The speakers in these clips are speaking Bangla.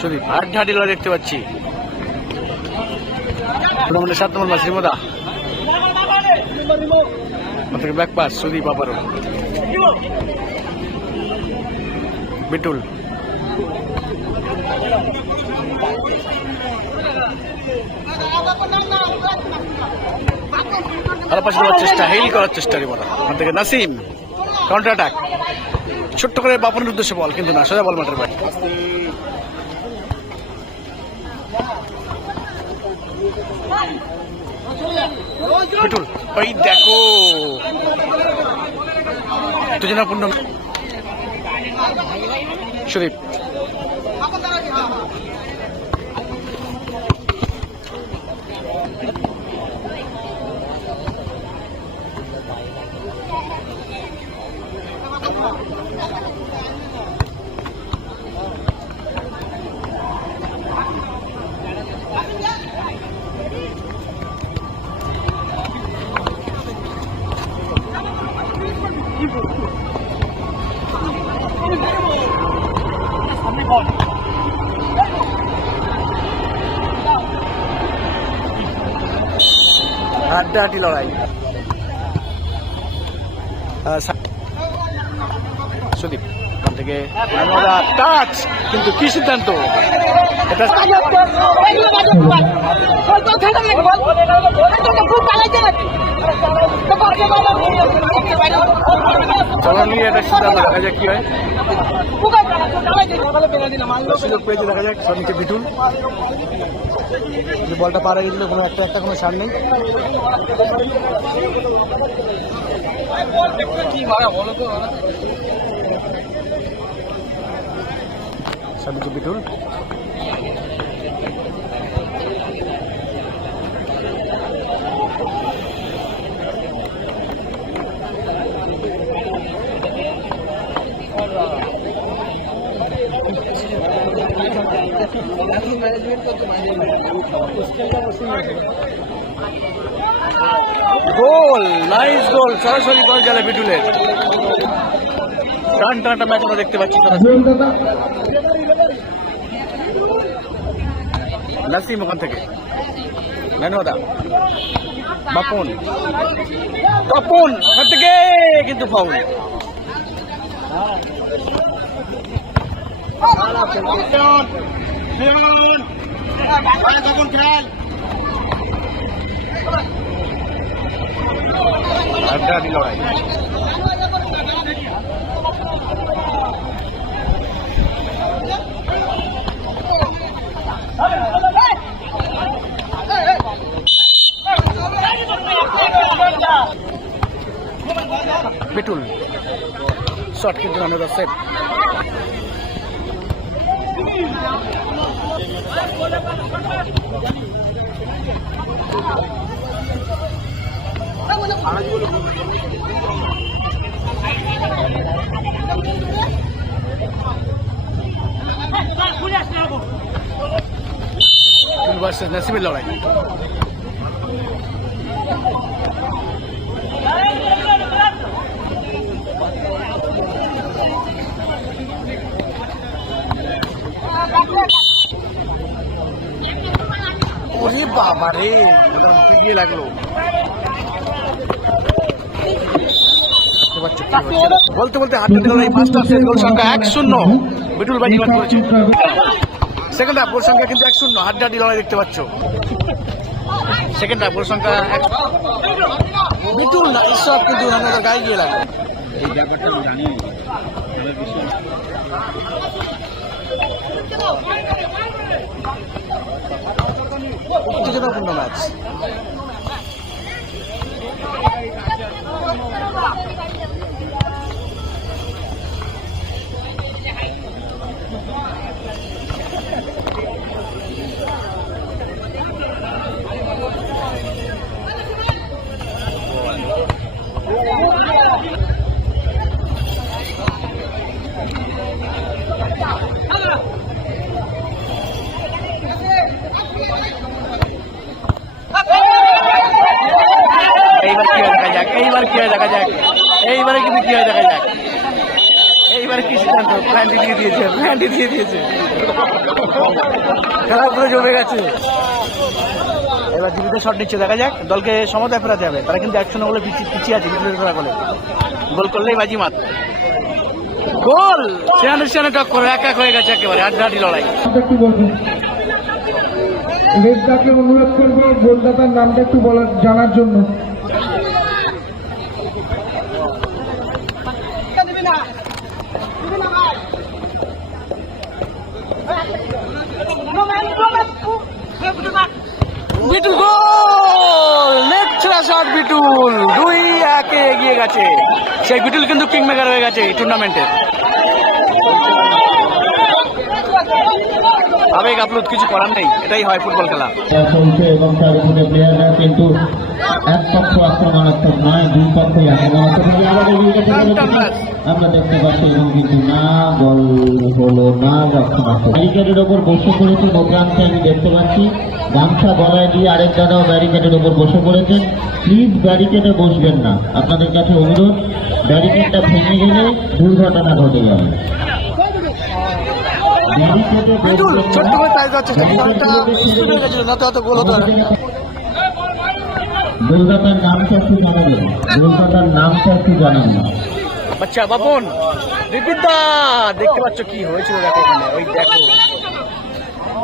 সুদীপ হাড্ডাহাড্ডি লড়াই দেখতে পাচ্ছি। 7 নম্বর মাস রিমোদা ব্যাক পাস সুদীপ আবারও বিটুল আরো পাশে দেওয়ার চেষ্টা, হেল করার চেষ্টা রিমোদা থেকে নাসিম কাউন্টার অ্যাটাক ছোট্ট করে বাপনের উদ্দেশ্যে বল, কিন্তু না সোজা বল মাঠের বাইরে। বিটুল ওই দেখো উত্তেজনাপূর্ণ সুদীপ হাড্ডাহাড্ডি লড়াই। সুদীপ থেকে টাচ, কিন্তু কি সিদ্ধান্ত এটা চলন নিয়ে একটা সিদ্ধান্ত দেখা যাক কি হয়। সুযোগ পেয়েছে দেখা যাক সবচেয়ে বিটুল বলটা পারে দিলে কোনো একটা কোনো সার নেই। সবচেয়ে বিটুল গোল, নাইস গোল, সরাসরি বল গেলে বিটুলের। টান টানটা ম্যাচ আমরা দেখতে পাচ্ছি। নাসিম ওখান থেকে মেনওদা বাপন বাপন ওখান থেকে, কিন্তু ফাউল। হাড্ডাহাড্ডি লড়াই। বিটুল শট, কিন্তু আনাদার সেভ। ভার্সেস নাসিমের লড়াই। ওরে বাবা রে, গিয়ে লাগলো। বলতে বলতে হাড্ডাহাড্ডি লড়াই। ফার্স্ট হাফ শেষ, গোল সংখ্যা 1-0। বিটুল ভাই ডিমান্ড করেছে। সেকেন্ড হাফ গোল সংখ্যা কিন্তু 1-0। হাড্ডাহাড্ডি লড়াই দেখতে পাচ্ছ। সেকেন্ড হাফ গোল সংখ্যা বিটুল না সব, কিন্তু আমাদের গায়ে গিয়ে লাগলো। এই ব্যাপারটা আমি জানি। উত্তেজনাপূর্ণ ম্যাচ। এইবারে কি হয় দেখা যাক, এইবারে কিন্তু কি হয় দেখা যাক। এইবারে কি সিদ্ধান্ত? প্ল্যান্টি দিয়ে দিয়েছে খেলা পুরো জমে গেছে। এবার জিবিতে শট নিচ্ছে, দেখা যাক। দলকে সমতায় ফেরাতে হবে, তারা কিন্তু 1-0 বলে পিছিয়ে আছে বলে। গোল করলেই বাজি মাত। গোল! সেখানে টক করে 1-1 হয়ে গেছে, একেবারে হাড্ডাহাড্ডি লড়াই। কি বলবেন? রেডদাকে অনুরোধ করবো গোলদাতার নামটা একটু জানার জন্য। বিটুল গোল! নেট ছেড়া শট বিটুল, 2-1 এগিয়ে গেছে। সেই বিটুল কিন্তু কিং মেকার হয়ে গেছে এই টুর্নামেন্টের। আবেগ আপ্লুত, কিছু করার নেই, এটাই হয় ফুটবল খেলা। চলছে এবং তার উপরে প্লেয়াররা কিন্তু এক পক্ষ আক্রমণাত্মক নয়, দুই পক্ষই আক্রমণাত্মক। আমরা দেখতে পাচ্ছি এবং কিন্তু না বল হলো না, রক্ষণাত্মক। ব্যারিকেডের ওপর বসে পড়েছে মোগ্রামকে আমি দেখতে পাচ্ছি, গামছা গলায় দিয়ে আরেক দাদাও ব্যারিকেডের ওপর বসে পড়েছেন। প্লিজ ব্যারিকেডে বসবেন না, আপনাদের কাছে অনুরোধ। ব্যারিকেডটা ভেঙে গেলে দুর্ঘটনা ঘটে যাবে। ছোট্ট করে তাই যাচ্ছে, গোলদাতার নামটা একটু জানাবেন, গোলদাতার নামটা একটু জানাবেন। আচ্ছা বাপন, রিপিদা দেখতে পাচ্ছ কি হয়েছিল? দেখো ওখানে, ওই দেখো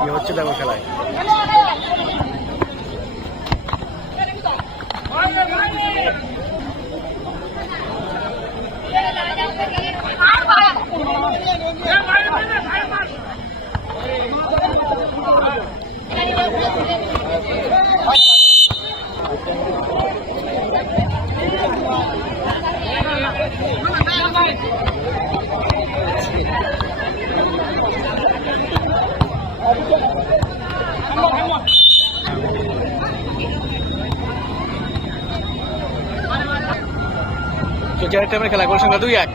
কি হচ্ছে, দেখো খেলায়। খেলা গোল সংখ্যা 2-1।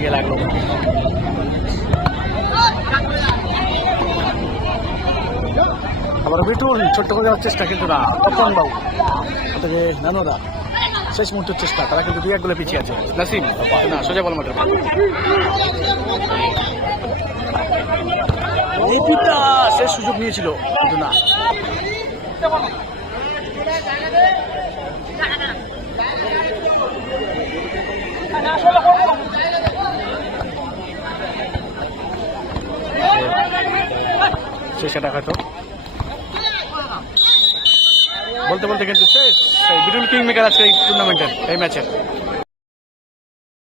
গিয়ে লাগলো আবার বিটুল, ছোট্ট করে যাওয়ার চেষ্টা কিন্তু না। তপন বাবু থেকে নানুদা শেষ মুহূর্তের চেষ্টা, তারা কিন্তু 2-1 গোলে পিছিয়ে আছে। নাসিম না, সোজা বল মাঠে। রিপিদা শেষ সুযোগ নিয়েছিল কিন্তু না। সেটা হয়তো বলতে কিন্তু শেষ। বিটুল কিং মেকার আজকে এই টুর্নামেন্টের, এই ম্যাচের।